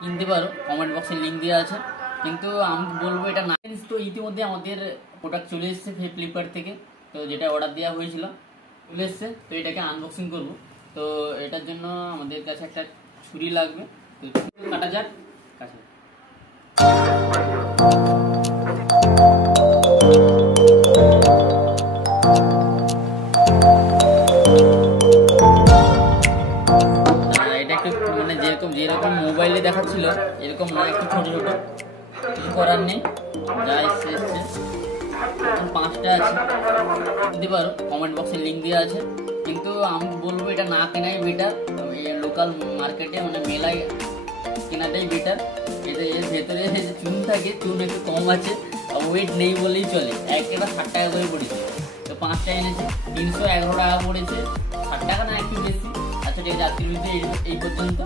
কিনতে পারো, কমেন্ট বক্সে লিঙ্ক দেওয়া আছে। কিন্তু আমি বলবো এটা না। তো ইতিমধ্যে আমাদের প্রোডাক্ট চলে এসেছে ফ্লিপকার্ট থেকে, তো যেটা অর্ডার দেওয়া হয়েছিল চলে এসছে। তো এটাকে আনবক্সিং করব। তো এটার জন্য আমাদের কাছে একটা ছুরি লাগবে, তো কাটা যাক। কাছে এটা একটু মানে যেরকম মোবাইলে দেখাচ্ছিল এরকম না, একটু ছোট ছোট, কিছু করার নেই, যা এসছে এসছে। এখন 5টা আছে, দিতে পারো, কমেন্ট বক্সে লিঙ্ক দেওয়া আছে। কিন্তু আমি বলবো এটা না কেনাই বেটার, লোকাল মার্কেটে মানে মেলায় কেনাটাই বেটার। এর ভেতরে চুন থাকে, চুন একটু কম আছে, ওয়েট নেই বলেই চলে। একটা 60 টাকা করে পড়েছে, তো 5টা এনেছে, 311 টাকা পড়েছে। 60 টাকা না একটু বেশি। আচ্ছা ঠিক আছে, আজকের ভিডিও এই পর্যন্ত।